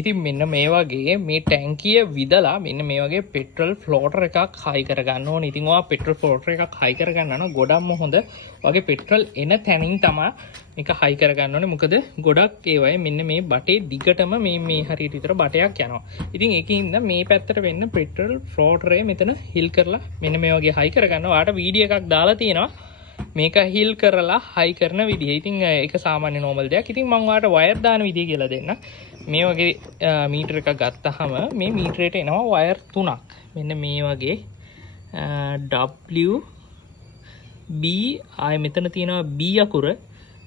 ඉතින් මෙන්න මේ වගේ මේ ටැංකිය විදලා මෙන්න මේ වගේ පෙට්‍රල් ෆ්ලෝටර් එකක් හයි කරගන්න ඕනේ. ඉතින් ඔයා පෙට්‍රල් ෆ්ලෝටර් එකක් හයි කරගන්න නම් ගොඩක්ම හොඳ වගේ පෙට්‍රල් එන තැනින් තමයි මේක හයි කරගන්න ඕනේ. මොකද ගොඩක් ඒවයි මෙන්න මේ බටේ දිගටම මේ හරියට විතර බටයක් යනවා. ඉතින් ඒකින්ද මේ පැත්තට වෙන්න පෙට්‍රල් ෆ්ලෝටර් එක මෙතන හිල් කරලා මෙන්න මේ වගේ හයි කරගන්න. ඔයාට වීඩියෝ එකක් දාලා තියෙනවා. මේක හිල් කරලා හයි කරන විදිහ. ඉතින් ඒක සාමාන්‍ය නෝමල් දෙයක්. ඉතින් මම ඔයාලට වයර් දාන විදිහ කියලා දෙන්න. මේ වගේ මීටර එකක් ගත්තාම මේ මීටරේට එනවා වයර් තුනක්. මෙන්න මේ වගේ W B ආය මෙතන තියෙනවා B අකුර.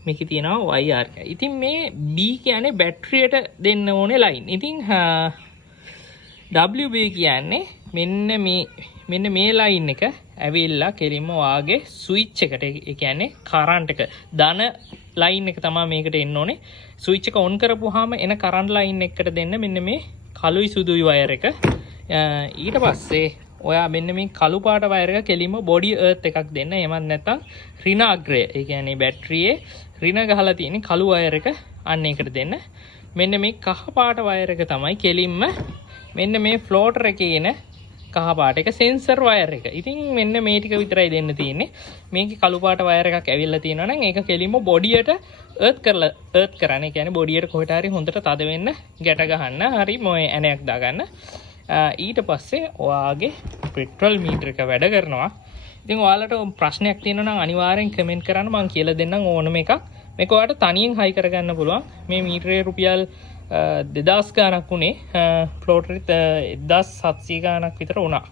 මේකේ තියෙනවා Y R. ඉතින් මේ B කියන්නේ බැටරියට දෙන්න ඕනේ ලයින්. ඉතින් WB කියන්නේ මෙන්න මේ ලයින් එක ඇවිල්ලා කෙලින්ම වාගේ ස්විච් එකට, ඒ කියන්නේ කරන්ට් එක ධන ලයින් එක තමයි මේකට එන්න ඕනේ. ස්විච් එක ඔන් කරපුවාම එන කරන්ට් ලයින් එකට දෙන්න මෙන්න මේ කළුයි සුදුයි වයර් එක. ඊට පස්සේ ඔයා මෙන්න මේ කළු පාට වයර් එක කෙලින්ම බොඩි අර්ත් එකක් දෙන්න. එහෙමත් නැත්නම් ඍණාග්‍රය, ඒ කියන්නේ බැටරියේ ඍණ ගහලා තියෙන කළු වයර් එක අන්න ඒකට දෙන්න. මෙන්න මේ කහ පාට වයර් එක තමයි කෙලින්ම මෙන්න මේ ෆ්ලෝටර් එකේ එන කහ පාට එක සෙන්සර් වයර් එක. ඉතින් මෙන්න මේ ටික විතරයි දෙන්න තියෙන්නේ. මේකේ කළු පාට වයර් එකක් ඇවිල්ලා තියෙනවා නම් ඒක කෙලින්ම බොඩියට අර්ත් කරන්න. ඒ කියන්නේ බොඩියට කොහෙට හරි හොඳට තද වෙන්න ගැට ගහන්න. හරි මොයේ ඇණයක් දාගන්න. ඊට පස්සේ ඔයාගේ පෙට්‍රල් මීටර එක වැඩ කරනවා. ඉතින් ඔයාලට ප්‍රශ්නයක් තියෙනවා නම් අනිවාර්යෙන් කමෙන්ට් කරන්න, මම කියලා දෙන්නම් ඕනම එකක්. මේක ඔයාලට තනියෙන් හයි කරගන්න පුළුවන්. මේ මීටරේ රුපියල් 2000 ගාණක් උනේ ෆ්ලෝටර් 1700 ගාණක් විතර වුණා.